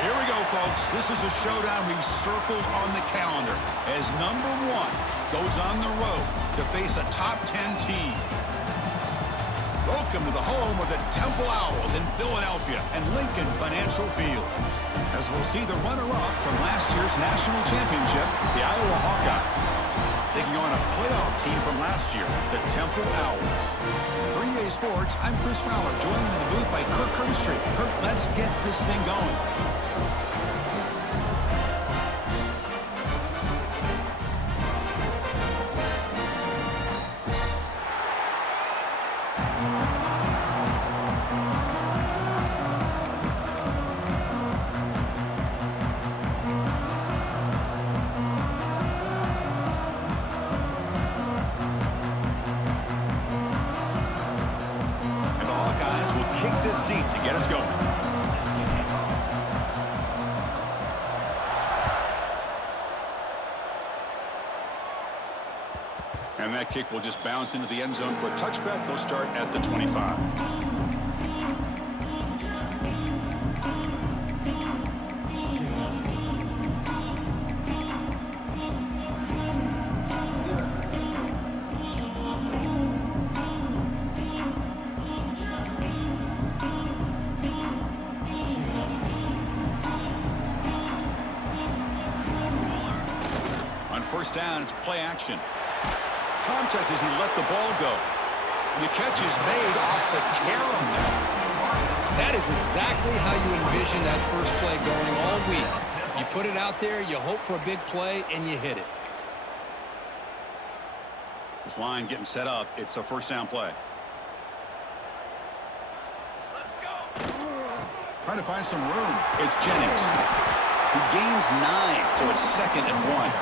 Here we go, folks. This is a showdown we've circled on the calendar as number 1 goes on the road to face a top 10 team. Welcome to the home of the Temple Owls in Philadelphia and Lincoln Financial Field. As we'll see the runner-up from last year's national championship, the Iowa Hawkeyes, taking on a playoff team from last year, the Temple Owls. For EA Sports, I'm Chris Fowler, joined in the booth by Kirk Herbstreit. Kirk, let's get this thing going. Kick this deep to get us going. And that kick will just bounce into the end zone for a touchback. They'll start at the 25. First down, it's play action. Contact as he let the ball go. And the catch is made off the carom there. That is exactly how you envision that first play going all week. You put it out there, you hope for a big play, and you hit it. This line getting set up. It's a first down play. Let's go. Trying to find some room. It's Jennings. He gains 9, so it's 2nd and 1.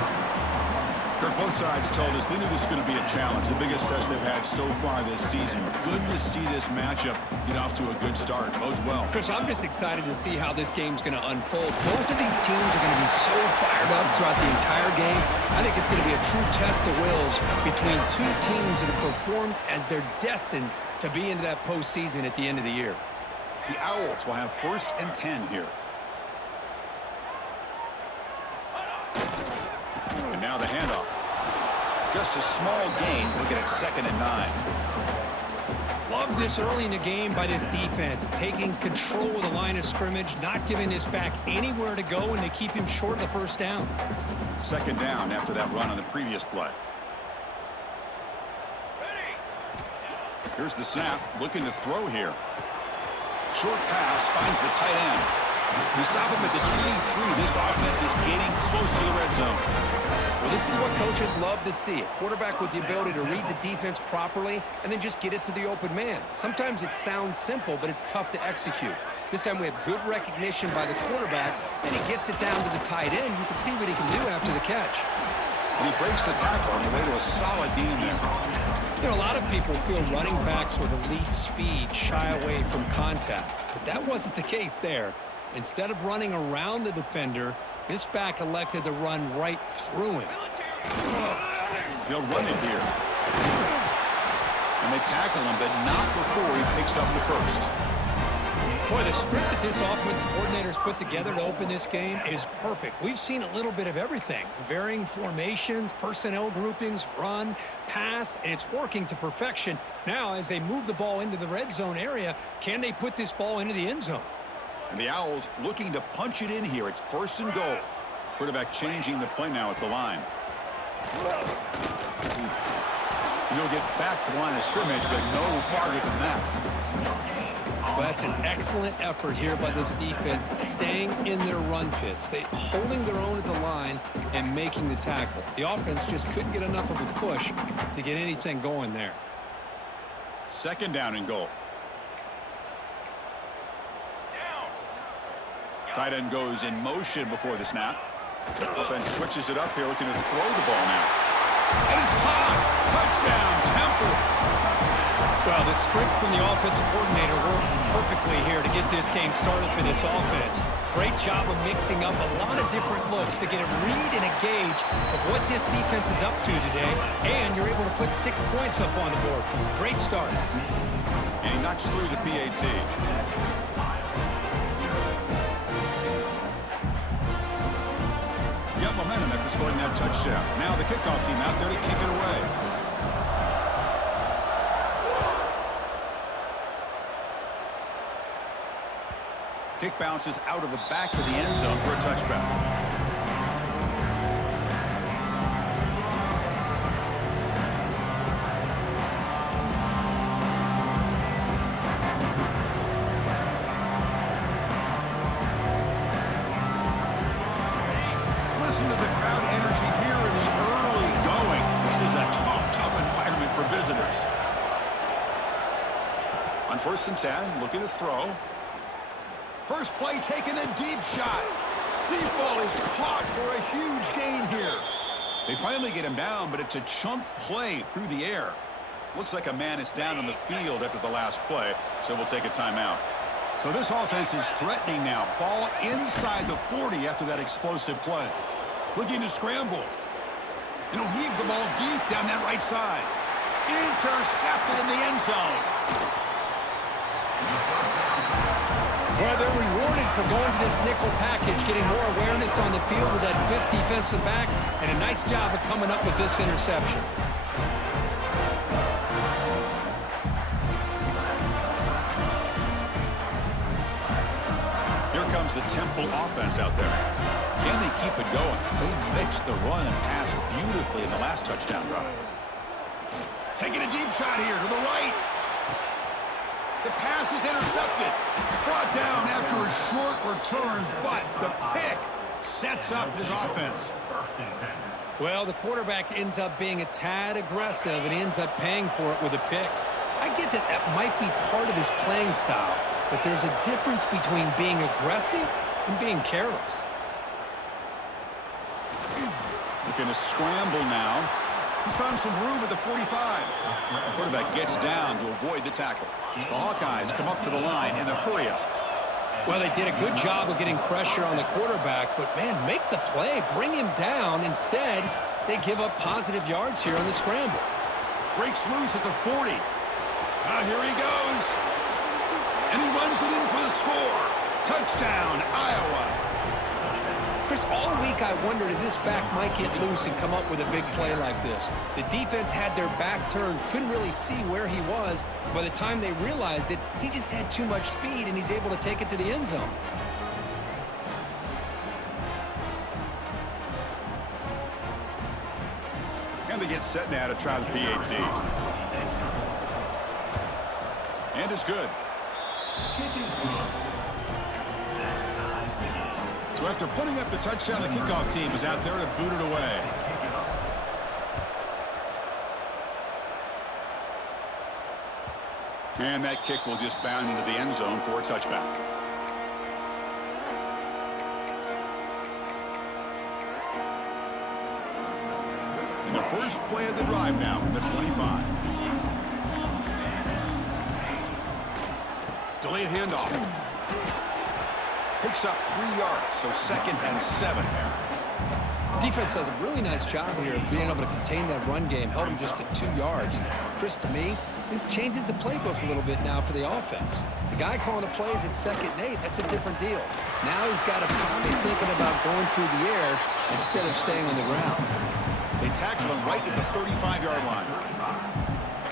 Kirk, both sides told us they knew this was going to be a challenge, the biggest test they've had so far this season. Good to see this matchup get off to a good start. Bodes well. Chris, I'm just excited to see how this game's going to unfold. Both of these teams are going to be so fired up throughout the entire game. I think it's going to be a true test of wills between two teams that have performed as they're destined to be into that postseason at the end of the year. The Owls will have 1st and 10 here. And now the handoff. Just a small gain, looking at 2nd and 9. Love this early in the game by this defense, taking control of the line of scrimmage, not giving this back anywhere to go, and they keep him short of the first down. 2nd down after that run on the previous play. Here's the snap, looking to throw here. Short pass finds the tight end. We stop him at the 23. This offense is getting close to the red zone. Well, this is what coaches love to see. A quarterback with the ability to read the defense properly and then just get it to the open man. Sometimes it sounds simple, but it's tough to execute. This time we have good recognition by the quarterback, and he gets it down to the tight end. You can see what he can do after the catch. And he breaks the tackle on the way to a solid gain there. You know, a lot of people feel running backs with elite speed shy away from contact, but that wasn't the case there. Instead of running around the defender, this back elected to run right through him. They'll run it here. And they tackle him, but not before he picks up the first. Boy, the script that this offensive coordinator's put together to open this game is perfect. We've seen a little bit of everything. Varying formations, personnel groupings, run, pass, and it's working to perfection. Now, as they move the ball into the red zone area, can they put this ball into the end zone? And the Owls looking to punch it in here. It's 1st and goal. Quarterback changing the play now at the line. He'll get back to the line of scrimmage, but no farther than that. Well, that's an excellent effort here by this defense, staying in their run fits. They holding their own at the line and making the tackle. The offense just couldn't get enough of a push to get anything going there. 2nd down and goal. Tight end goes in motion before the snap. Offense switches it up here, looking to throw the ball now. And it's caught! Touchdown, Temple! Well, the script from the offensive coordinator works perfectly here to get this game started for this offense. Great job of mixing up a lot of different looks to get a read and a gauge of what this defense is up to today, and you're able to put 6 points up on the board. Great start. And he knocks through the PAT. in scoring that touchdown. Now the kickoff team out there to kick it away. Kick bounces out of the back of the end zone for a touchback. Listen to the crowd energy here in the early going. This is a tough environment for visitors. On 1st and 10, looking to throw. First play, taking a deep shot. Deep ball is caught for a huge gain here. They finally get him down, but it's a chunk play through the air. Looks like a man is down on the field after the last play, so we'll take a timeout. So this offense is threatening now. Ball inside the 40 after that explosive play. Looking to scramble. And he'll heave the ball deep down that right side. Intercepted in the end zone. Well, they're rewarded for going to this nickel package, getting more awareness on the field with that 5th defensive back, and a nice job of coming up with this interception. Here comes the Temple offense out there. Can they keep it going? They mixed the run and pass beautifully in the last touchdown drive. Taking a deep shot here to the right. The pass is intercepted. Brought down after a short return, but the pick sets up his offense. Well, the quarterback ends up being a tad aggressive, and he ends up paying for it with a pick. I get that that might be part of his playing style, but there's a difference between being aggressive and being careless. Looking to scramble now. He's found some room at the 45. The quarterback gets down to avoid the tackle. The Hawkeyes come up to the line in the hurry-up. Well, they did a good job of getting pressure on the quarterback, but, man, make the play, bring him down. Instead, they give up positive yards here on the scramble. Breaks loose at the 40. Here he goes. And he runs it in for the score. Touchdown, Iowa. Chris, all week I wondered if this back might get loose and come up with a big play like this. The defense had their back turned, couldn't really see where he was. By the time they realized it, he just had too much speed, and he's able to take it to the end zone. And they get set now to try the PAT. And it's good. So after putting up the touchdown, the kickoff team is out there to boot it away. And that kick will just bound into the end zone for a touchback. And the first play of the drive now from the 25. Delayed handoff. Picks up 3 yards, so 2nd and 7. Defense does a really nice job here of being able to contain that run game, held him just at 2 yards. Chris, to me, this changes the playbook a little bit now for the offense. The guy calling the plays at 2nd and 8, that's a different deal. Now he's got to probably thinking about going through the air instead of staying on the ground. They tackle him right at the 35-yard line.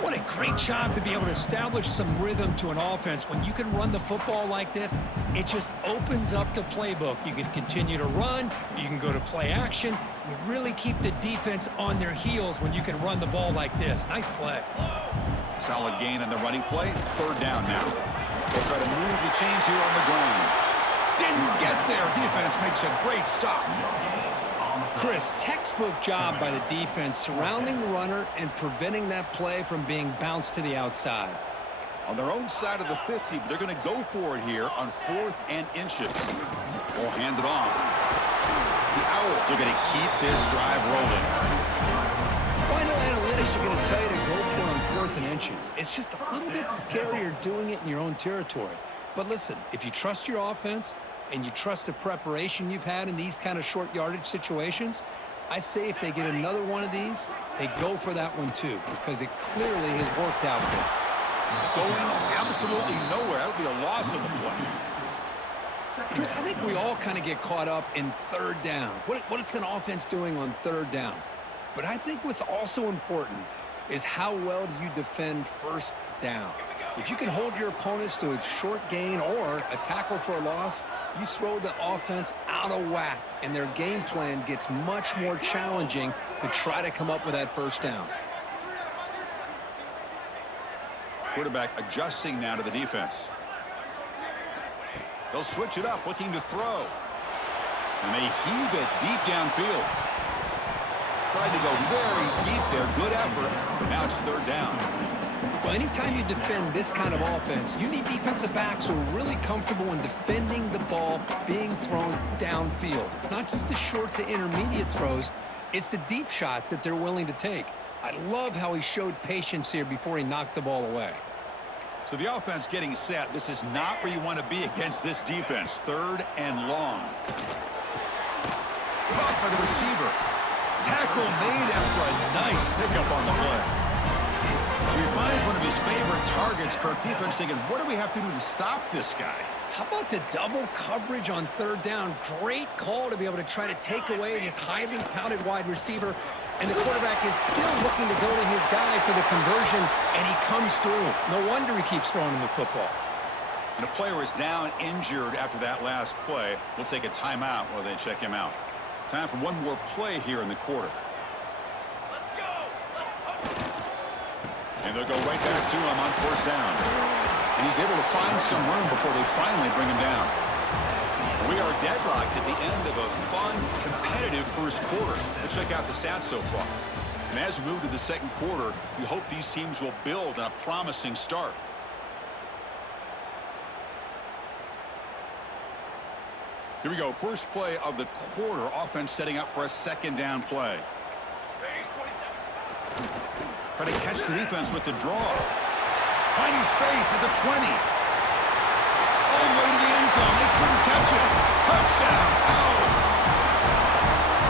What a great job to be able to establish some rhythm to an offense. When you can run the football like this, it just opens up the playbook. You can continue to run. You can go to play action. You really keep the defense on their heels when you can run the ball like this. Nice play. Solid gain on the running play. 3rd down now. They'll try to move the chains here on the ground. Didn't get there. Defense makes a great stop. Chris, textbook job by the defense surrounding the runner and preventing that play from being bounced to the outside. On their own side of the 50, but they're going to go for it here on 4th and inches. Ball handed off. The Owls are going to keep this drive rolling. Well, I know analytics are going to tell you to go for it on 4th and inches. It's just a little bit scarier doing it in your own territory. But listen, if you trust your offense and you trust the preparation you've had in these kind of short yardage situations, I say if they get another one of these, they go for that one too, because it clearly has worked out for them. Going absolutely nowhere. That would be a loss of the play. Chris, I think we all kind of get caught up in third down. What's an offense doing on third down? But I think what's also important is how well do you defend first down. If you can hold your opponents to a short gain or a tackle for a loss, you throw the offense out of whack, and their game plan gets much more challenging to try to come up with that first down. Quarterback adjusting now to the defense. They'll switch it up, looking to throw. And they heave it deep downfield. Tried to go very deep there. Good effort, but now it's third down. Well, anytime you defend this kind of offense, you need defensive backs who are really comfortable in defending the ball being thrown downfield. It's not just the short to intermediate throws. It's the deep shots that they're willing to take. I love how he showed patience here before he knocked the ball away. So the offense getting set. This is not where you want to be against this defense. Third and long. Caught by the receiver. Tackle made after a nice pickup on the play. So he finds one of his favorite targets. Kirk defense thinking, what do we have to do to stop this guy? How about the double coverage on third down? Great call to be able to try to take away this highly touted wide receiver. And the quarterback is still looking to go to his guy for the conversion, and he comes through. No wonder he keeps throwing him the football. And a player is down injured after that last play. We'll take a timeout while they check him out. Time for one more play here in the quarter. And they'll go right back to him on first down. And he's able to find some room before they finally bring him down. We are deadlocked at the end of a fun, competitive first quarter. Let's check out the stats so far. And as we move to the second quarter, we hope these teams will build on a promising start. Here we go. First play of the quarter. Offense setting up for a second down play. Try to catch the defense with the draw. Finding space at the 20. All the way to the end zone. They couldn't catch it. Touchdown. Owls.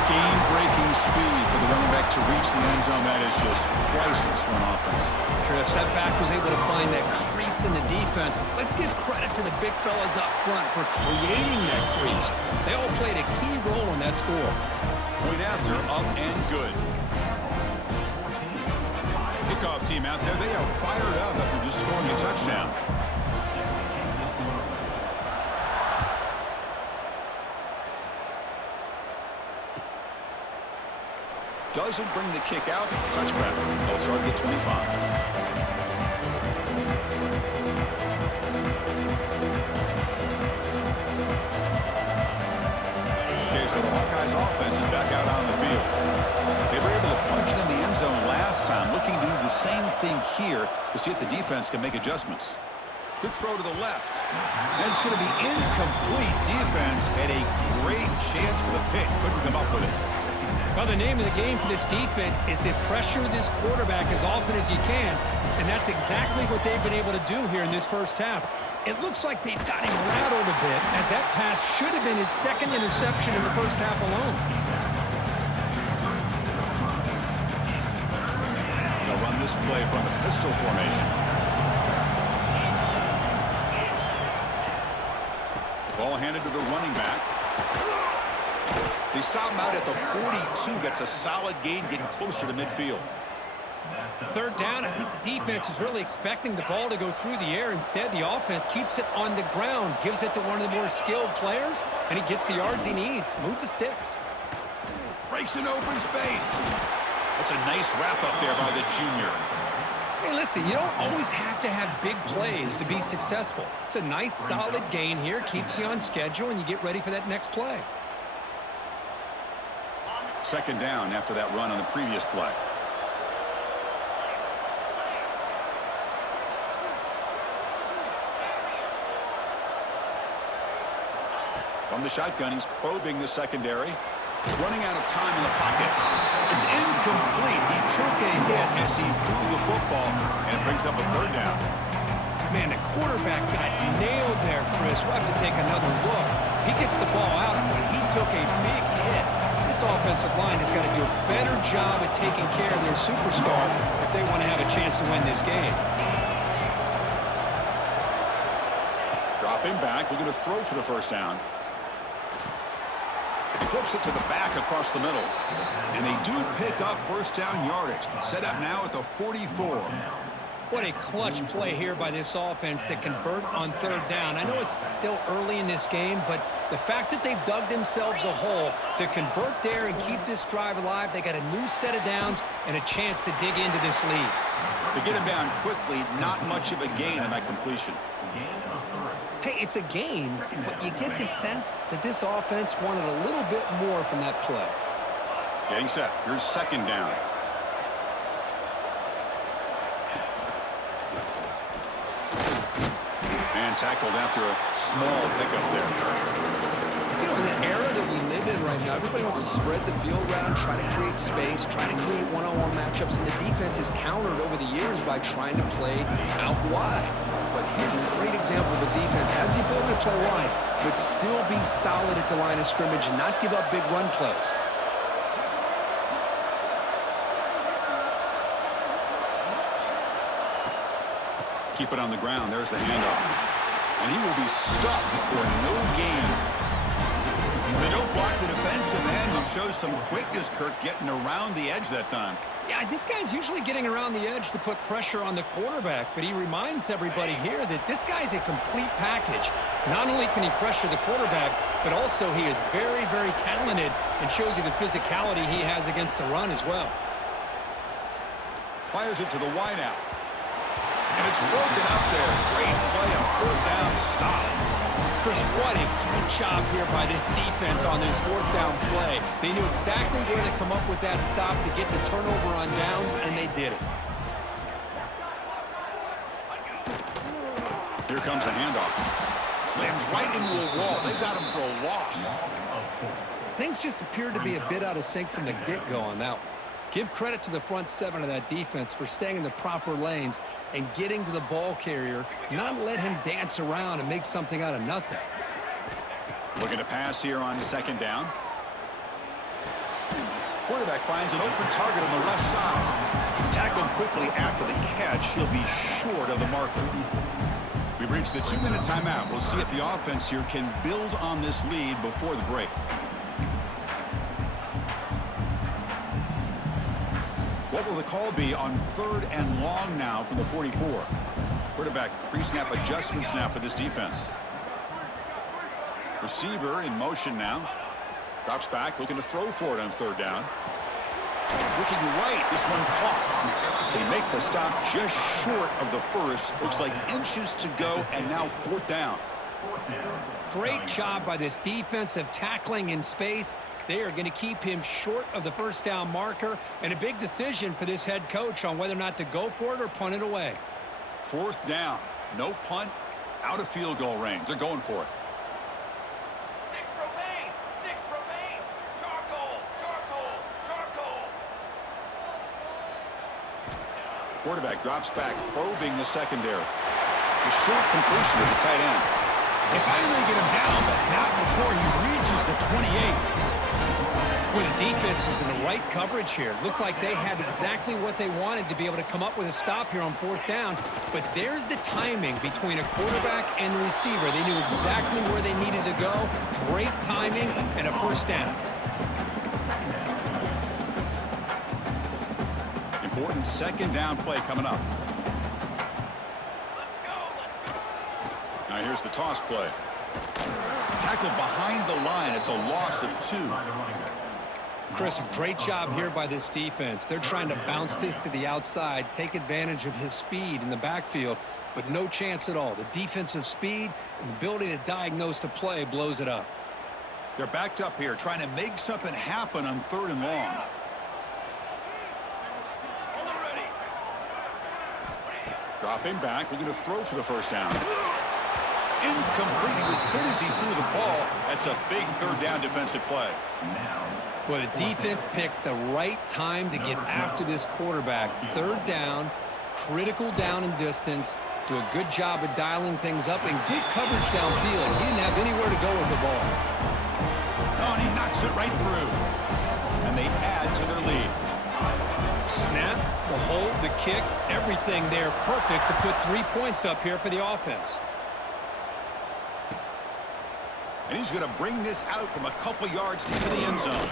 Game-breaking speed for the running back to reach the end zone. That is just priceless for an offense. Chris, that back was able to find that crease in the defense. Let's give credit to the big fellas up front for creating that crease. They all played a key role in that score. Point after, up and good. Kickoff team out there. They are fired up after just scoring a touchdown. Doesn't bring the kick out. Touchback. They'll start at the 25. Okay, so the Hawkeyes offense is back out on the field. They were able to punch it in the end zone last time, looking to do the same thing here to see if the defense can make adjustments. Good throw to the left. And it's going to be incomplete. Defense had a great chance for the pick. Couldn't come up with it. Well, the name of the game for this defense is to pressure this quarterback as often as you can, and that's exactly what they've been able to do here in this first half. It looks like they've got him rattled a bit, as that pass should have been his second interception in the first half alone. They'll run this play from the pistol formation. Ball handed to the running back. They stop him out at the 42. That's a solid gain, getting closer to midfield. Third down, I think the defense is really expecting the ball to go through the air. Instead, the offense keeps it on the ground, gives it to one of the more skilled players, and he gets the yards he needs. Move the sticks. Breaks an open space. That's a nice wrap up there by the junior. Hey, listen, you don't always have to have big plays to be successful. It's a nice, solid gain here, keeps you on schedule, and you get ready for that next play. Second down after that run on the previous play. From the shotgun, he's probing the secondary. Running out of time in the pocket. It's incomplete. He took a hit as he threw the football, and it brings up a third down. Man, the quarterback got nailed there, Chris. We'll have to take another look. He gets the ball out, but he took a big hit. This offensive line has got to do a better job at taking care of their superstar if they want to have a chance to win this game. Dropping Dropping back, looking to throw for the first down. He flips it to the back across the middle. And they do pick up first down yardage. Set up now at the 44. What a clutch play here by this offense to convert on third down. I know it's still early in this game, but the fact that they've dug themselves a hole to convert there and keep this drive alive, they got a new set of downs and a chance to dig into this lead. To get him down quickly, not much of a gain on that completion. Hey, it's a gain, but you get the sense that this offense wanted a little bit more from that play. Getting set. Here's second down. And tackled after a small pickup there. You know, in the era that we live in right now, everybody wants to spread the field around, try to create space, try to create one-on-one matchups, and the defense is countered over the years by trying to play out wide. But here's a great example of a defense has the ability to play wide, but still be solid at the line of scrimmage and not give up big run plays. Keep it on the ground. There's the handoff. And he will be stuffed for no gain. They don't block the defensive end, who shows some quickness, Kirk, getting around the edge that time. Yeah, this guy's usually getting around the edge to put pressure on the quarterback, but he reminds everybody here that this guy's a complete package. Not only can he pressure the quarterback, but also he is very, very talented and shows you the physicality he has against the run as well. Fires it to the wideout. And it's broken up there. Great play on fourth down stop. Chris, what a great job here by this defense on this fourth down play. They knew exactly where to come up with that stop to get the turnover on downs, and they did it. Here comes a handoff. Slams right into a wall. They've got him for a loss. Things just appeared to be a bit out of sync from the get-go on that one. Give credit to the front seven of that defense for staying in the proper lanes and getting to the ball carrier, not let him dance around and make something out of nothing. Looking to pass here on second down. Quarterback finds an open target on the left side. Tackled quickly after the catch. He'll be short of the marker. We've reached the 2-minute timeout. We'll see if the offense here can build on this lead before the break. What will the call be on third and long now from the 44? Quarterback pre-snap adjustments now for this defense. Receiver in motion now. Drops back, looking to throw for it on third down. Looking right, this one caught. They make the stop just short of the first. Looks like inches to go, and now fourth down. Great job by this defensive tackling in space. They are going to keep him short of the first down marker, and a big decision for this head coach on whether or not to go for it or punt it away. Fourth down. No punt. Out of field goal range. They're going for it. 6 remain. 6 remain. Charcoal. Charcoal. Charcoal. Quarterback drops back, probing the secondary. A short completion to the tight end. They finally get him down, but not before he reaches the 28. Well, the defense was in the right coverage here. Looked like they had exactly what they wanted to be able to come up with a stop here on fourth down. But there's the timing between a quarterback and the receiver. They knew exactly where they needed to go. Great timing and a first down. Important second down play coming up. Let's go. Now here's the toss play. Tackled behind the line. It's a loss of 2. Chris, great job here by this defense. They're trying to bounce this to the outside, take advantage of his speed in the backfield, but no chance at all. The defensive speed and ability to diagnose the play blows it up. They're backed up here, trying to make something happen on third and long. Dropping back, looking to throw for the first down. Incomplete. He was hit as he threw the ball. That's a big third down defensive play. Well, the defense picks the right time to get after this quarterback. Third down, critical down and distance. Do a good job of dialing things up and good coverage downfield. He didn't have anywhere to go with the ball. Oh, and he knocks it right through. And they add to their lead. Snap, the hold, the kick, everything there perfect to put 3 points up here for the offense. And he's going to bring this out from a couple yards deep in the end zone.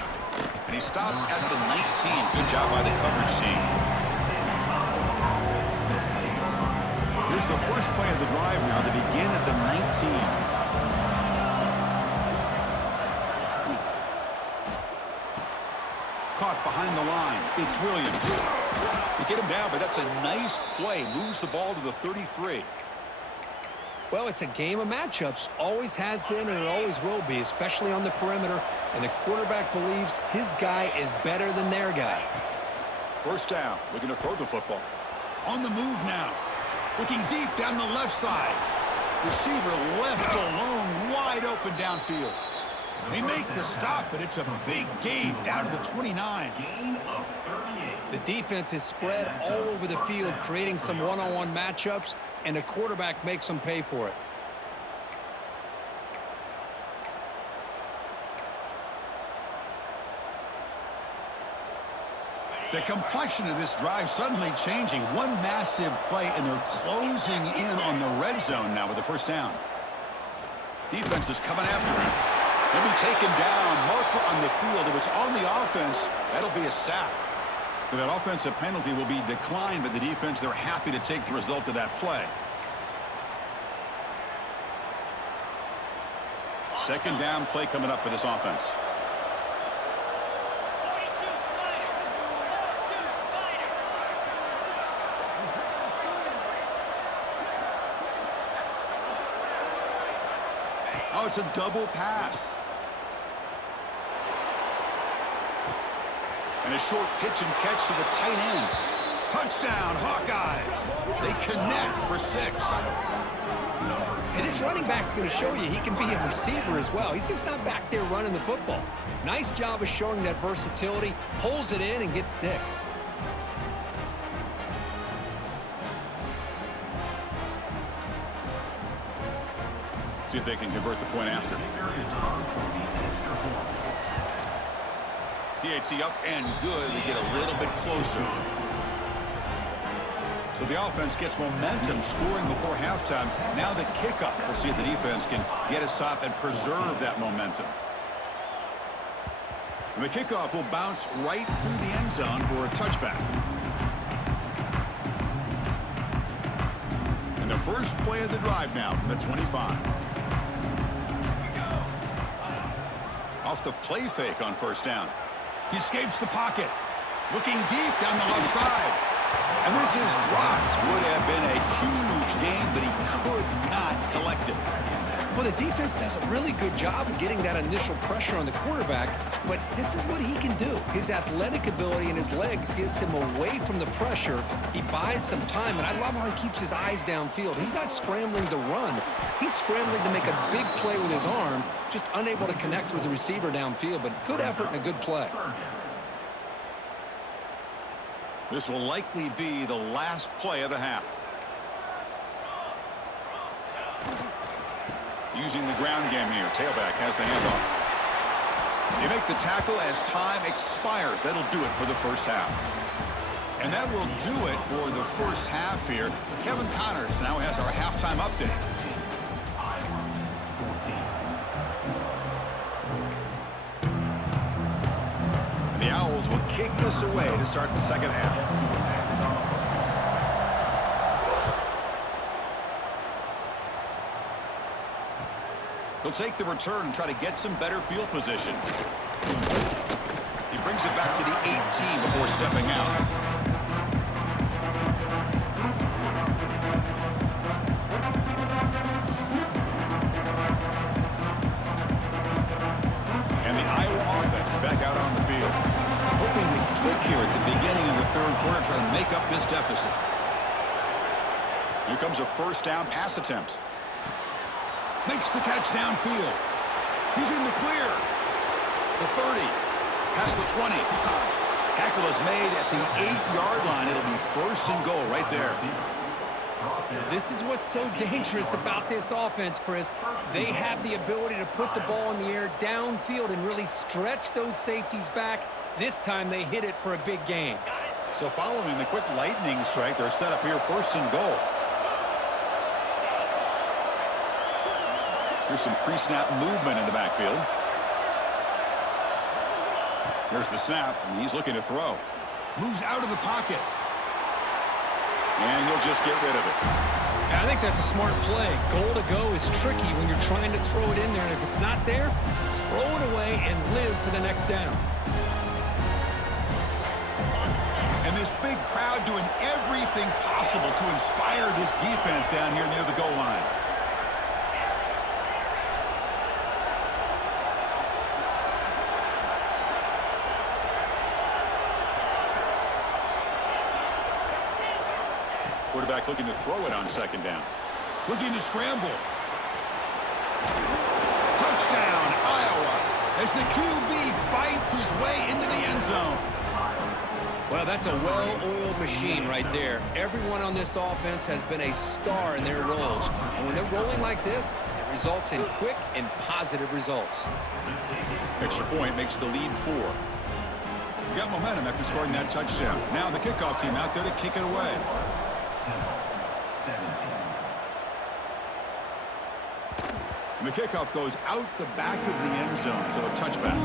And he stopped at the 19. Good job by the coverage team. Here's the first play of the drive now. They begin at the 19. Caught behind the line. It's Williams. They get him down, but that's a nice play. Moves the ball to the 33. Well, it's a game of matchups. Always has been and it always will be, especially on the perimeter. And the quarterback believes his guy is better than their guy. First down. Looking to throw the football. On the move now. Looking deep down the left side. Receiver left alone, wide open downfield. They make the stop, but it's a big gain down to the 29. The defense is spread all over the field, creating some one-on-one matchups, and the quarterback makes them pay for it. The complexion of this drive suddenly changing. One massive play, and they're closing in on the red zone now with the first down. Defense is coming after him. He'll be taken down. Marker on the field. If it's on the offense, that'll be a sack. So that offensive penalty will be declined by the defense. They're happy to take the result of that play. Second down play coming up for this offense. 42 Spider. 42 Spider. Oh, it's a double pass. And a short pitch and catch to the tight end. Touchdown, Hawkeyes. They connect for 6. And this running back's going to show you he can be a receiver as well. He's just not back there running the football. Nice job of showing that versatility. Pulls it in and gets 6. See if they can convert the point after. PAT up and good. They get a little bit closer. So the offense gets momentum, scoring before halftime. Now the kickoff. We'll see if the defense can get a stop and preserve that momentum. And the kickoff will bounce right through the end zone for a touchback. And the first play of the drive now from the 25. Off the play fake on first down. He escapes the pocket. Looking deep down the left side. And this is dropped. Would have been a huge gain, but he could not collect it. Well, the defense does a really good job of getting that initial pressure on the quarterback, but this is what he can do. His athletic ability and his legs gets him away from the pressure. He buys some time, and I love how he keeps his eyes downfield. He's not scrambling to run. He's scrambling to make a big play with his arm, just unable to connect with the receiver downfield, but good effort and a good play. This will likely be the last play of the half. Using the ground game here. Tailback has the handoff. They make the tackle as time expires. That'll do it for the first half. And that will do it for the first half here. Kevin Connors now has our halftime update. And the Owls will kick this away to start the second half. He'll take the return and try to get some better field position. He brings it back to the 18 before stepping out. And the Iowa offense is back out on the field. Hoping to click here at the beginning of the third quarter, trying to make up this deficit. Here comes a first down pass attempt. Makes the catch downfield. He's in the clear. The 30. Past the 20. Tackle is made at the 8-yard line. It'll be first and goal right there. This is what's so dangerous about this offense, Chris. They have the ability to put the ball in the air downfield and really stretch those safeties back. This time they hit it for a big gain. So following the quick lightning strike, they're set up here first and goal. Here's some pre-snap movement in the backfield. Here's the snap, and he's looking to throw. Moves out of the pocket. And he'll just get rid of it. I think that's a smart play. Goal to go is tricky when you're trying to throw it in there, and if it's not there, throw it away and live for the next down. And this big crowd doing everything possible to inspire this defense down here near the goal line. Quarterback looking to throw it on second down. Looking to scramble. Touchdown, Iowa, as the QB fights his way into the end zone. Well, that's a well-oiled machine right there. Everyone on this offense has been a star in their roles. And when they're rolling like this, it results in quick and positive results. Extra point makes the lead 4. You got momentum after scoring that touchdown. Now the kickoff team out there to kick it away. And the kickoff goes out the back of the end zone, so a touchback.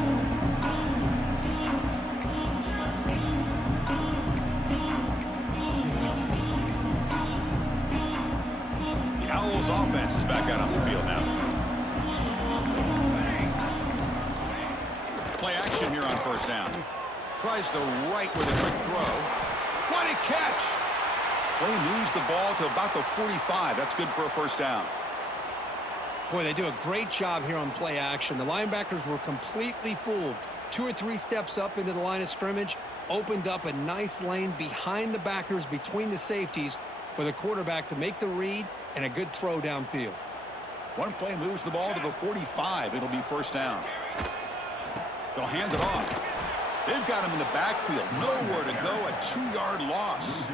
The Owls offense is back out on the field now. Play action here on first down. Tries the right with a quick throw. What a catch! Play moves the ball to about the 45. That's good for a first down. Boy, they do a great job here on play action. The linebackers were completely fooled. 2 or 3 steps up into the line of scrimmage, opened up a nice lane behind the backers, between the safeties, for the quarterback to make the read and a good throw downfield. One play moves the ball to the 45. It'll be first down. They'll hand it off. They've got him in the backfield. Nowhere to go, a 2-yard loss.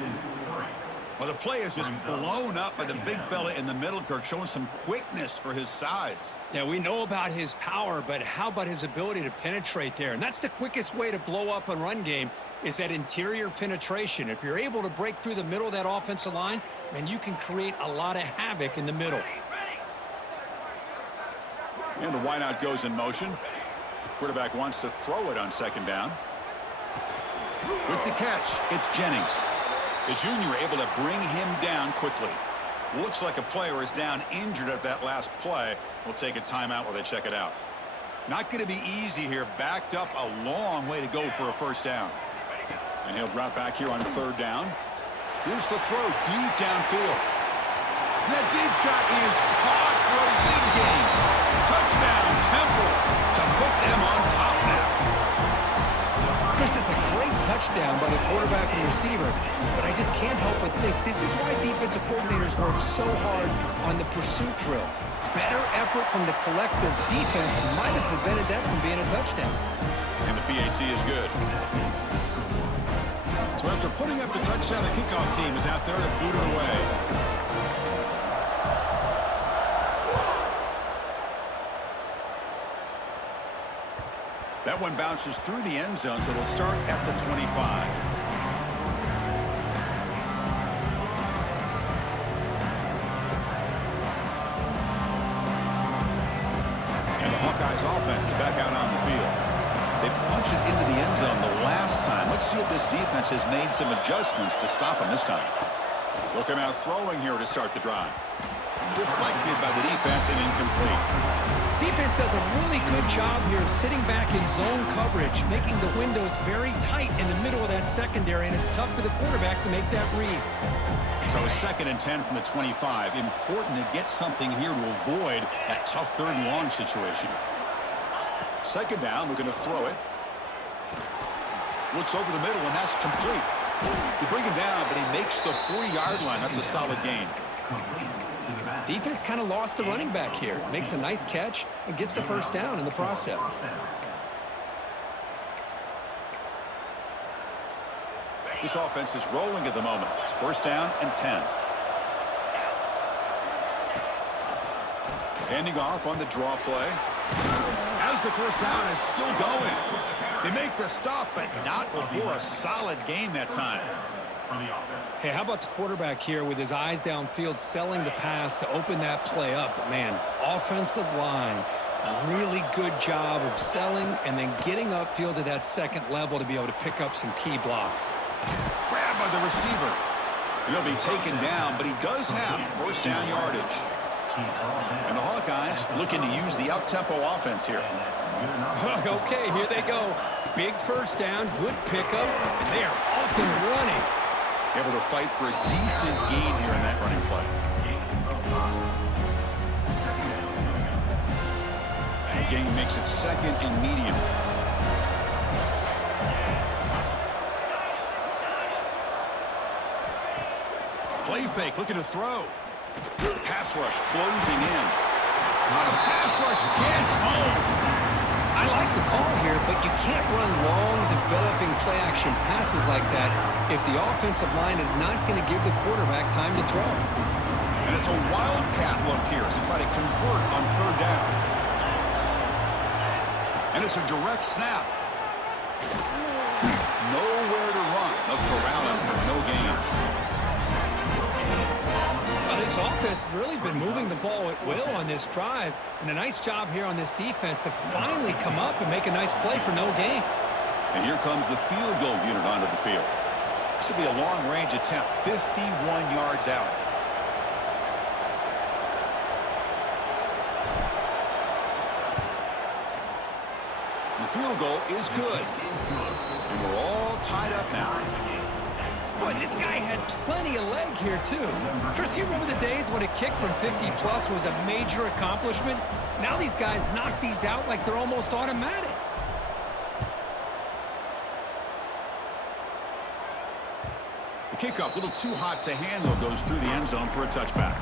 Well, the play is just blown up by the big fella in the middle, Kirk, showing some quickness for his size. Yeah, we know about his power, but how about his ability to penetrate there? And that's the quickest way to blow up a run game, is that interior penetration. If you're able to break through the middle of that offensive line, man, you can create a lot of havoc in the middle. And the wideout goes in motion. Quarterback wants to throw it on second down. With the catch, it's Jennings. The junior able to bring him down quickly. Looks like a player is down injured at that last play. We'll take a timeout while they check it out. Not going to be easy here. Backed up a long way to go for a first down. And he'll drop back here on third down. Here's the throw deep downfield. And that deep shot is caught for a big gain. Touchdown, Temple, to put them on top now. This is a great touchdown by the quarterback and receiver, but I just can't help but think this is why defensive coordinators work so hard on the pursuit drill. Better effort from the collective defense might have prevented that from being a touchdown. And the PAT is good. So after putting up the touchdown, the kickoff team is out there to boot it away. That one bounces through the end zone, so they'll start at the 25. And the Hawkeyes offense is back out on the field. They punched it into the end zone the last time. Let's see if this defense has made some adjustments to stop them this time. They'll come out throwing here to start the drive. Deflected by the defense and incomplete. Defense does a really good job here of sitting back in zone coverage, making the windows very tight in the middle of that secondary, and it's tough for the quarterback to make that read. So a 2nd and 10 from the 25. Important to get something here to avoid that tough 3rd and long situation. Second down, we're going to throw it. Looks over the middle, and that's complete. They bring him down, but he makes the 40-yard line. That's a solid gain. Defense kind of lost the running back here. Makes a nice catch and gets the first down in the process. This offense is rolling at the moment. It's first down and 10. Handing off on the draw play. As the first down is still going. They make the stop, but not before a solid gain that time. Hey, how about the quarterback here with his eyes downfield, selling the pass to open that play up? But, man, offensive line, a really good job of selling and then getting upfield to that second level to be able to pick up some key blocks. Grabbed by the receiver. He'll be taken down, but he does have first down yardage. And the Hawkeyes looking to use the up-tempo offense here. Okay, here they go. Big first down, good pickup, and they are off and running. Able to fight for a decent gain here in that running play. And the game makes it second and medium. Play fake, looking to throw. Pass rush closing in. Not a pass rush gets home. I like the call here, but you can't run long, developing play-action passes like that if the offensive line is not going to give the quarterback time to throw. And it's a wildcat look here as they try to convert on third down. And it's a direct snap. Nowhere to run. They'll corral him for no gain. This offense has really been moving the ball at will on this drive, and a nice job here on this defense to finally come up and make a nice play for no gain. And here comes the field goal unit onto the field. This will be a long-range attempt, 51 yards out. The field goal is good. And we're all tied up now. Boy, this guy had plenty of leg here, too. Chris, you remember the days when a kick from 50-plus was a major accomplishment? Now these guys knock these out like they're almost automatic. The kickoff, a little too hot to handle, goes through the end zone for a touchback.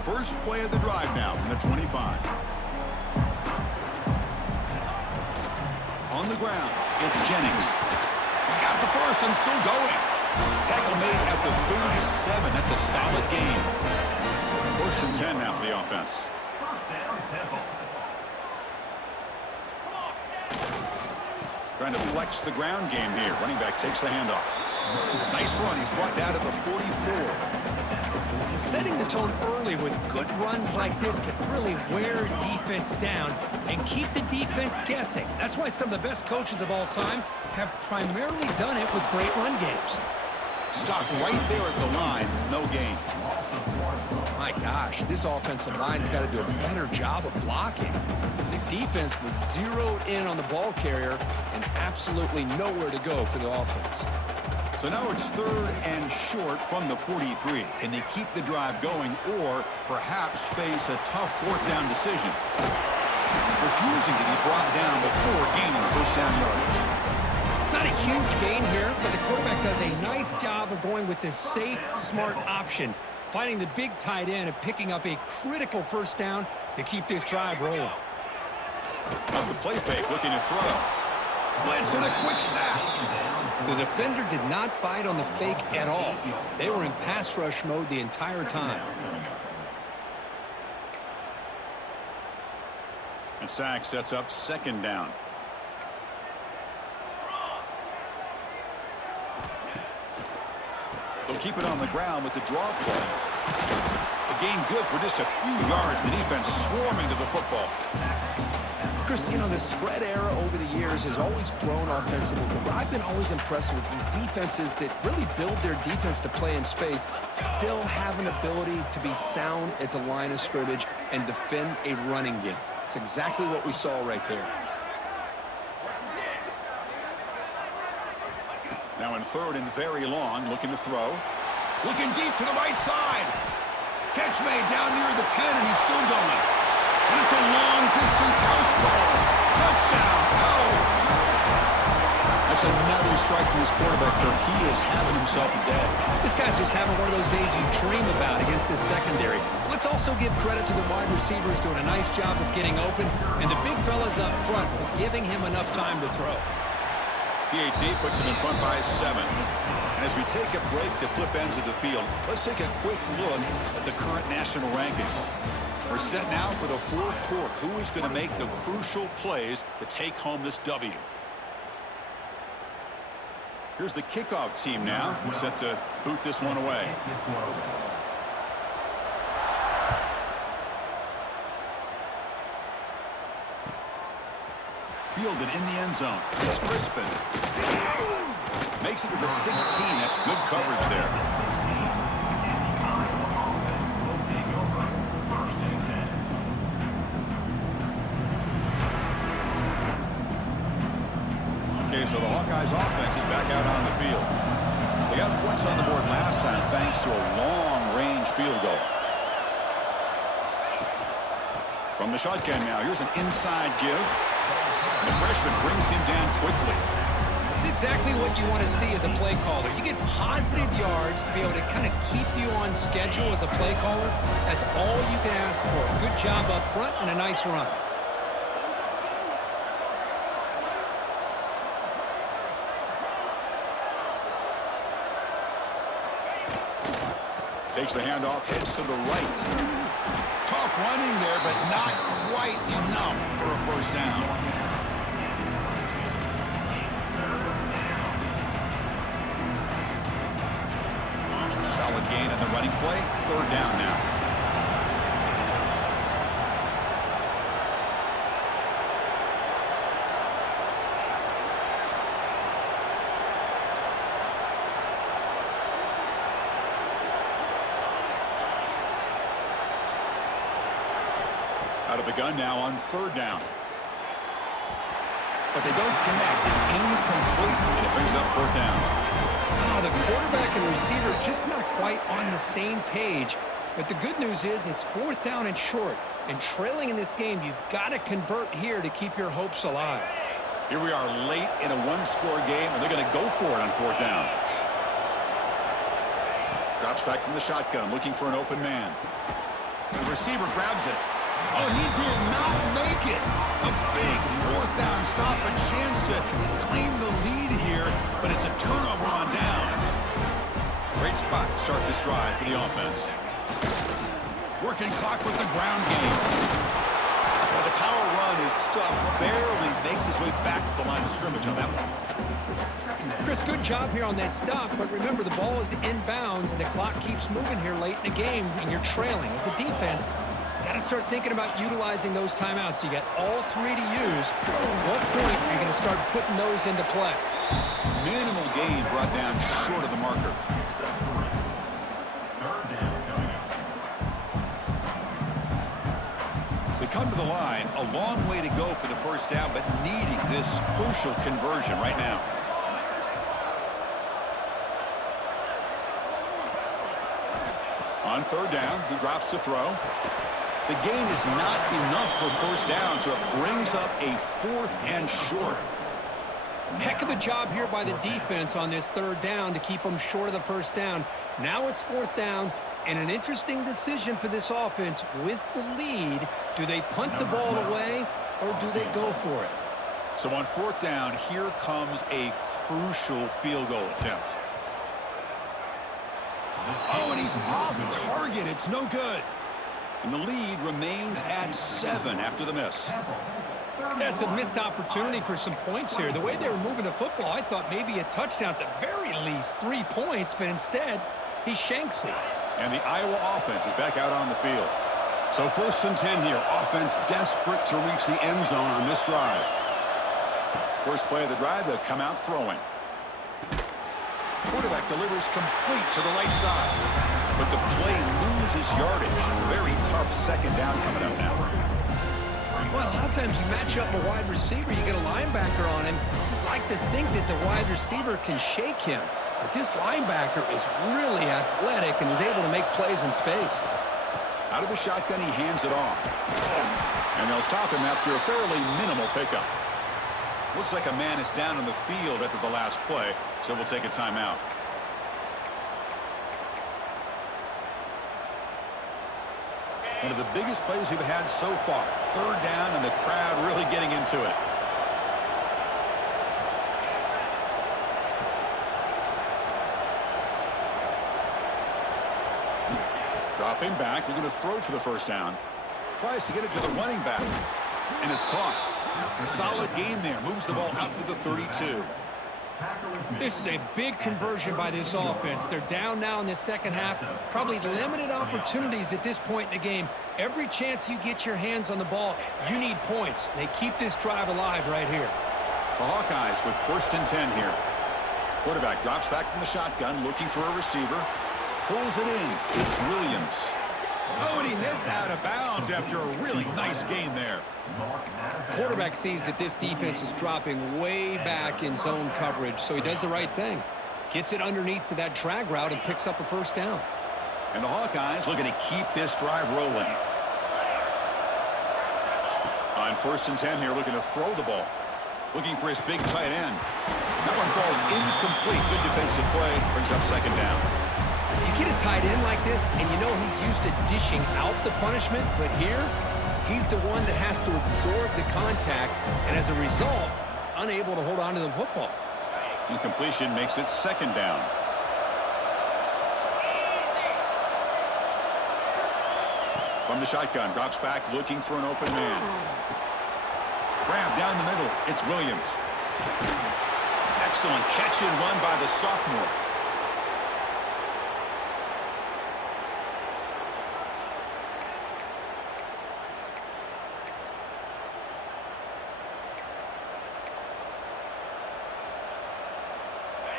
First play of the drive now from the 25. On the ground, it's Jennings. He's got the first and still going. Tackle made at the 37. That's a solid gain. First and 10 now for the offense. Trying to flex the ground game here. Running back takes the handoff. Nice run. He's brought down to the 44. Setting the tone early with good runs like this can really wear defense down and keep the defense guessing. That's why some of the best coaches of all time have primarily done it with great run games. Stopped right there at the line. No gain. My gosh, this offensive line's got to do a better job of blocking. The defense was zeroed in on the ball carrier and absolutely nowhere to go for the offense. So now it's third and short from the 43. Can they keep the drive going or perhaps face a tough fourth down decision? Refusing to be brought down before gaining first down yardage. Not a huge gain here, but the quarterback does a nice job of going with this safe, smart option, finding the big tight end and picking up a critical first down to keep this drive rolling. Off the play fake, looking to throw. Blitz and a quick sack. The defender did not bite on the fake at all. They were in pass rush mode the entire time. And sack sets up second down. They'll keep it on the ground with the draw play. A gain good for just a few yards. The defense swarming to the football. Chris, you know, the spread era over the years has always grown offensively, but I've been always impressed with defenses that really build their defense to play in space, still have an ability to be sound at the line of scrimmage and defend a running game. It's exactly what we saw right there. Now in third and very long, looking to throw. Looking deep to the right side. Catch made down near the 10, and he's still going. And it's a long-distance house call. Touchdown, Owls. That's another strike from this quarterback, Kirk. He is having himself a day. This guy's just having one of those days you dream about against this secondary. Let's also give credit to the wide receivers doing a nice job of getting open, and the big fellas up front for giving him enough time to throw. PAT puts them in front by 7. And as we take a break to flip ends of the field, let's take a quick look at the current national rankings. We're set now for the fourth quarter. Who is going to make the crucial plays to take home this W? Here's the kickoff team now, set to boot this one away. Fielded in the end zone. It's Crispin. Makes it to the 16. That's good coverage there. Okay, so the Hawkeyes offense is back out on the field. They got points on the board last time thanks to a long-range field goal. From the shotgun now, here's an inside give. The freshman brings him down quickly. It's exactly what you want to see as a play caller. You get positive yards to be able to kind of keep you on schedule as a play caller. That's all you can ask for. Good job up front and a nice run. Takes the handoff, heads to the right. Tough running there, but not quite enough for a first down. Solid gain on the running play. Third down now. Out of the gun now on third down. But they don't connect. It's incomplete, and it brings up fourth down. Oh, the quarterback and receiver just not quite on the same page. But the good news is it's fourth down and short. And trailing in this game, you've got to convert here to keep your hopes alive. Here we are late in a one-score game, and they're going to go for it on fourth down. Drops back from the shotgun, looking for an open man. The receiver grabs it. Oh, he did not make it. A big fourth down stop, a chance to claim the lead here, but it's a turnover on downs. Great spot to start this drive for the offense. Working clock with the ground game. Well, the power run is stuffed, barely makes his way back to the line of scrimmage on that one. Chris, good job here on that stop, but remember the ball is inbounds and the clock keeps moving here late in the game and you're trailing. As a defense, got to start thinking about utilizing those timeouts. You got all three to use. At what point are you going to start putting those into play? Minimal gain brought down short of the marker. They come to the line, a long way to go for the first down, but needing this crucial conversion right now. On third down, he drops to throw. The gain is not enough for first down, so it brings up a fourth and short. Heck of a job here by the defense on this third down to keep them short of the first down. Now it's fourth down, and an interesting decision for this offense with the lead. Do they punt the ball away, or do they go for it? So on fourth down, here comes a crucial field goal attempt. Oh, and he's off target. It's no good. And the lead remains at 7 after the miss. That's a missed opportunity for some points here. The way they were moving the football, I thought maybe a touchdown, at the very least 3 points, but instead he shanks it. And the Iowa offense is back out on the field. So first and 10 here. Offense desperate to reach the end zone on this drive. First play of the drive, they'll come out throwing. Quarterback delivers complete to the right side. But the play loses yardage. Very tough second down coming up now. Well, a lot of times you match up a wide receiver, you get a linebacker on him. You'd like to think that the wide receiver can shake him. But this linebacker is really athletic and is able to make plays in space. Out of the shotgun, he hands it off. And they'll stop him after a fairly minimal pickup. Looks like a man is down on the field after the last play, so we'll take a timeout. One of the biggest plays we've had so far. Third down and the crowd really getting into it. Dropping back, looking to throw for the first down. Tries to get it to the running back. And it's caught. Solid gain there. Moves the ball out to the 32. This is a big conversion by this offense. They're down now in the second half. Probably limited opportunities at this point in the game. Every chance you get your hands on the ball, you need points. They keep this drive alive right here. The Hawkeyes with 1st and 10 here. Quarterback drops back from the shotgun, looking for a receiver. Pulls it in. It's Williams. Oh, and he heads out of bounds after a really nice gain there. Quarterback sees that this defense is dropping way back in zone coverage, so he does the right thing. Gets it underneath to that drag route and picks up a first down. And the Hawkeyes looking to keep this drive rolling. On 1st and 10 here, looking to throw the ball. Looking for his big tight end. That one falls incomplete. Good defensive play. Brings up 2nd down. You get a tight end like this, and you know he's used to dishing out the punishment, but here, he's the one that has to absorb the contact, and as a result, he's unable to hold on to the football. Incompletion makes it 2nd down. From the shotgun, drops back, looking for an open man. Grab down the middle. It's Williams. Excellent catch and run by the sophomore.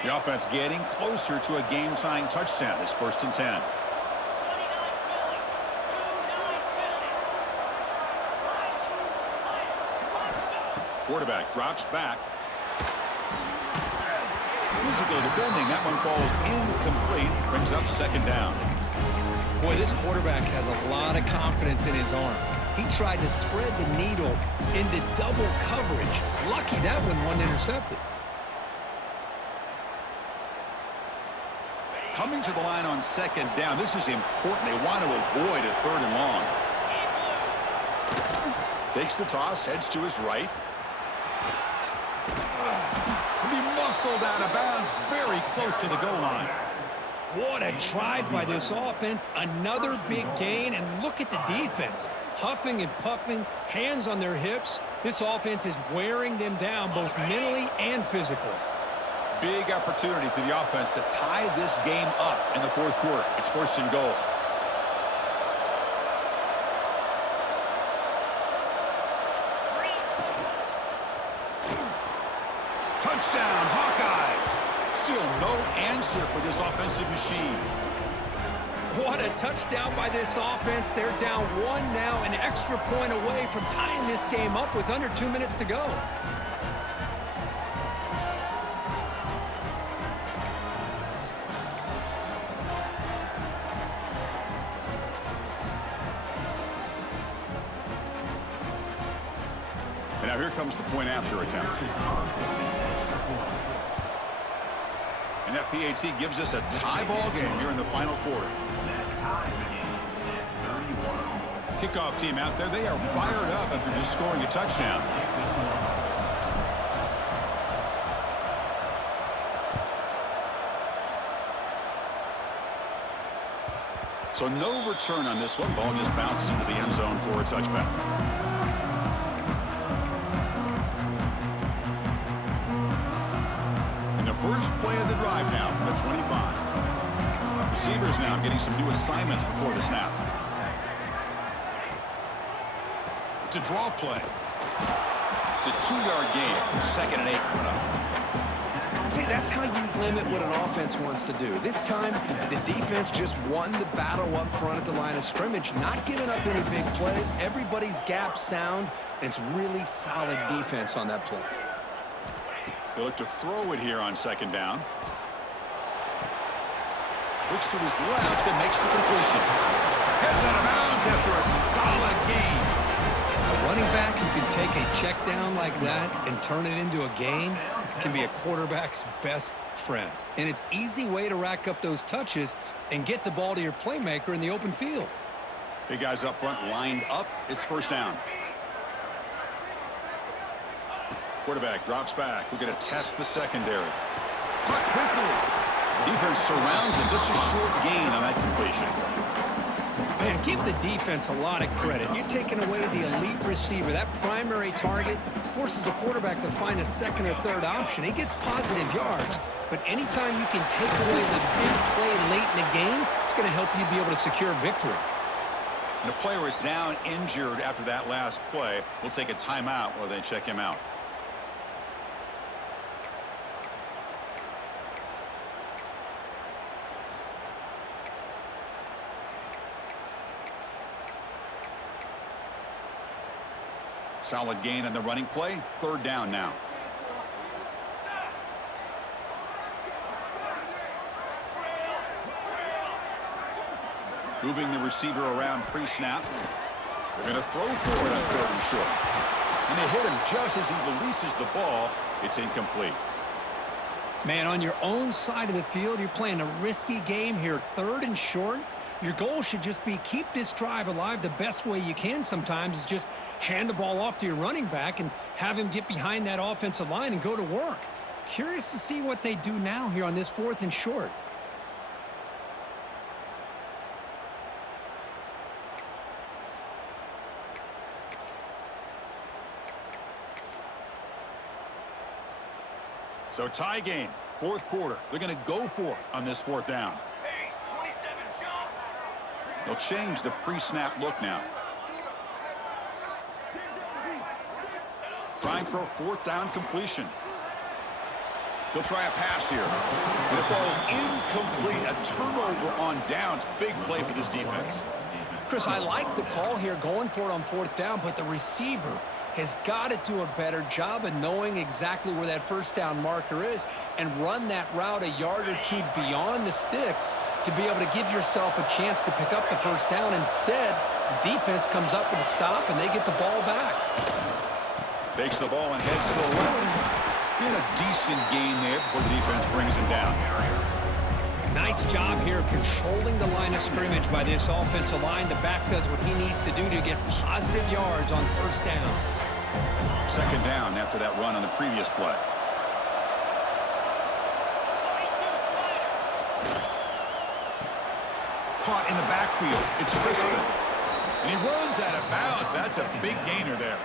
The offense getting closer to a game-tying touchdown. It's 1st and 10. Quarterback drops back. Physical defending. That one falls incomplete. Brings up 2nd down. Boy, this quarterback has a lot of confidence in his arm. He tried to thread the needle into double coverage. Lucky that one wasn't intercepted. Coming to the line on 2nd down. This is important. They want to avoid a 3rd and long. Takes the toss, heads to his right. And he muscled out of bounds very close to the goal line. What a drive by this offense. Another big gain, and look at the defense. Huffing and puffing, hands on their hips. This offense is wearing them down both mentally and physically. Big opportunity for the offense to tie this game up in the 4th quarter. It's 1st and goal. Touchdown, Hawkeyes. Still no answer for this offensive machine. What a touchdown by this offense. They're down 1 now, an extra point away from tying this game up with under 2 minutes to go. And now here comes the point after attempt. And that PAT gives us a tie ball game here in the final quarter. Kickoff team out there, they are fired up after just scoring a touchdown. So no return on this one. Ball just bounces into the end zone for a touchback. First play of the drive now from the 25. Receivers now getting some new assignments before the snap. It's a draw play. It's a 2-yard gain. 2nd and 8 coming up. See, that's how you limit what an offense wants to do. This time, the defense just won the battle up front at the line of scrimmage, not giving up any big plays. Everybody's gap sound, and it's really solid defense on that play. They look to throw it here on 2nd down. Looks to his left and makes the completion. Heads out of bounds after a solid gain. A running back who can take a check down like that and turn it into a gain can be a quarterback's best friend. And it's an easy way to rack up those touches and get the ball to your playmaker in the open field. Big guys up front lined up. It's 1st down. Quarterback drops back. We're going to test the secondary. Cut quickly. Defense surrounds him. Just a short gain on that completion. Man, give the defense a lot of credit. You're taking away the elite receiver. That primary target forces the quarterback to find a second or third option. He gets positive yards, but anytime you can take away the big play late in the game, it's going to help you be able to secure victory. And the player is down injured after that last play. We'll take a timeout while they check him out. Solid gain on the running play. Third down now. Moving the receiver around pre-snap. They're going to throw for it on third and short. And they hit him just as he releases the ball. It's incomplete. Man, on your own side of the field, you're playing a risky game here. Third and short. Your goal should just be keep this drive alive the best way you can sometimes is just hand the ball off to your running back and have him get behind that offensive line and go to work. Curious to see what they do now here on this fourth and short. So tie game, fourth quarter. They're going to go for it on this fourth down. Pace, 27, jump. They'll change the pre-snap look now. Trying for a fourth down completion. They'll try a pass here. And it falls incomplete. A turnover on downs. Big play for this defense. Chris, I like the call here going for it on fourth down, but the receiver has got to do a better job of knowing exactly where that first down marker is and run that route a yard or two beyond the sticks to be able to give yourself a chance to pick up the first down. Instead, the defense comes up with a stop and they get the ball back. Takes the ball and heads to the left. And a decent gain there before the defense brings him down. Nice job here of controlling the line of scrimmage by this offensive line. The back does what he needs to do to get positive yards on first down. Second down after that run on the previous play. 22, Slider. Caught in the backfield. It's Crispin. And he runs out of bounds. That's a big gainer there.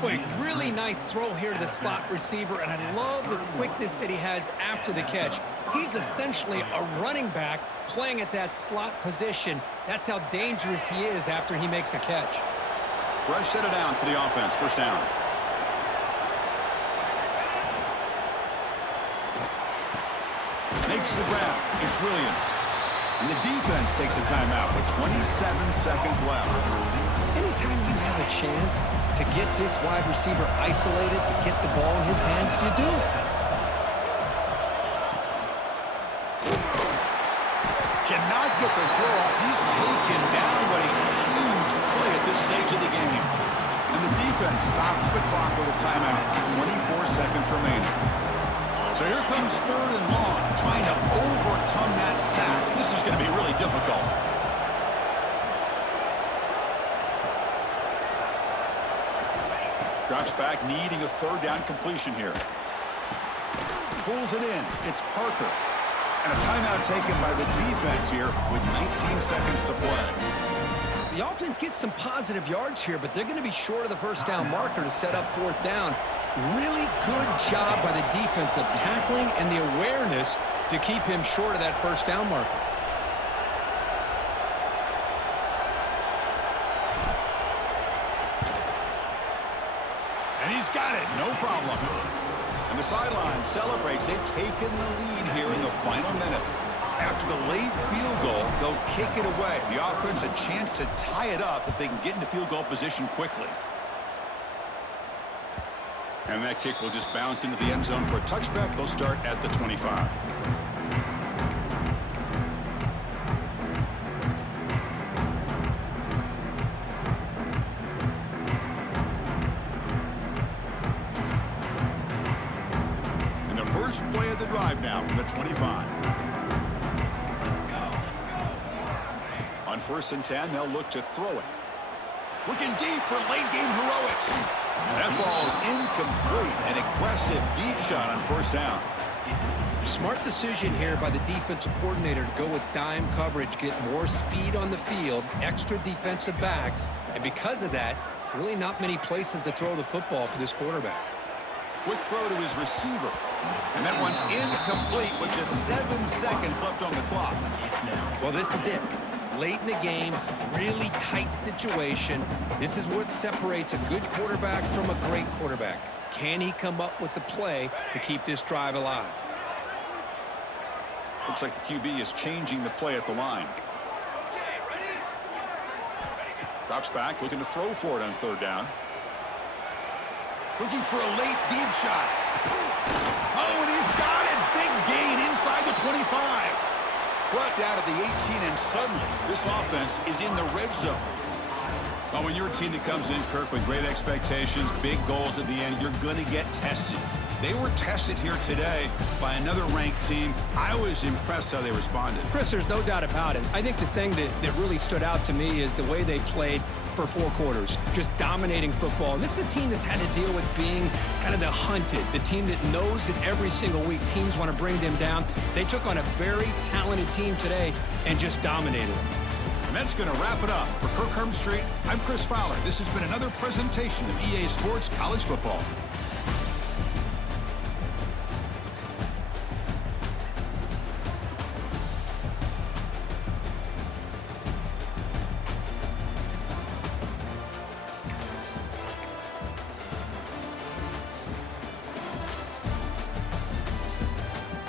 Boy, really nice throw here to the slot receiver, and I love the quickness that he has after the catch. He's essentially a running back playing at that slot position. That's how dangerous he is after he makes a catch. Fresh set of downs for the offense. First down. Makes the grab. It's Williams. And the defense takes a timeout with 27 seconds left. Anytime you have a chance to get this wide receiver isolated, to get the ball in his hands, you do it. Cannot get the throw off. He's taken down, but a huge play at this stage of the game. And the defense stops the clock with a timeout. 24 seconds remaining. So here comes third and long, trying to overcome that sack. This is going to be really difficult. Drops back, needing a third down completion here. Pulls it in. It's Parker. And a timeout taken by the defense here with 19 seconds to play. The offense gets some positive yards here, but they're going to be short of the first down marker to set up fourth down. Really good job by the defense of tackling and the awareness to keep him short of that first down marker. And he's got it, no problem. And the sideline celebrates. They've taken the lead here in the final minute. After the late field goal, they'll kick it away. The offense a chance to tie it up if they can get into field goal position quickly. And that kick will just bounce into the end zone for a touchback. They'll start at the 25. And the first play of the drive now from the 25. On 1st and 10, they'll look to throw it. Looking deep for late-game heroics. That ball is incomplete. An aggressive deep shot on first down. Smart decision here by the defensive coordinator to go with dime coverage, get more speed on the field, extra defensive backs, and because of that, really not many places to throw the football for this quarterback. Quick throw to his receiver. And that one's incomplete with just 7 seconds left on the clock. Well, this is it. Late in the game, really tight situation. This is what separates a good quarterback from a great quarterback. Can he come up with the play to keep this drive alive? Looks like the QB is changing the play at the line. Drops back, looking to throw for it on 3rd down. Looking for a late deep shot. Oh, and he's got it. Big gain inside the 25. Brought down at the 18, and suddenly this offense is in the red zone. Well, when you're a team that comes in, Kirk, with great expectations, big goals at the end, you're going to get tested. They were tested here today by another ranked team. I was impressed how they responded. Chris, there's no doubt about it. I think the thing that really stood out to me is the way they played for 4 quarters, just dominating football. And this is a team that's had to deal with being kind of the hunted, the team that knows that every single week teams want to bring them down. They took on a very talented team today and just dominated them. And that's going to wrap it up. For Kirk Herbstreit, I'm Chris Fowler. This has been another presentation of EA Sports College Football.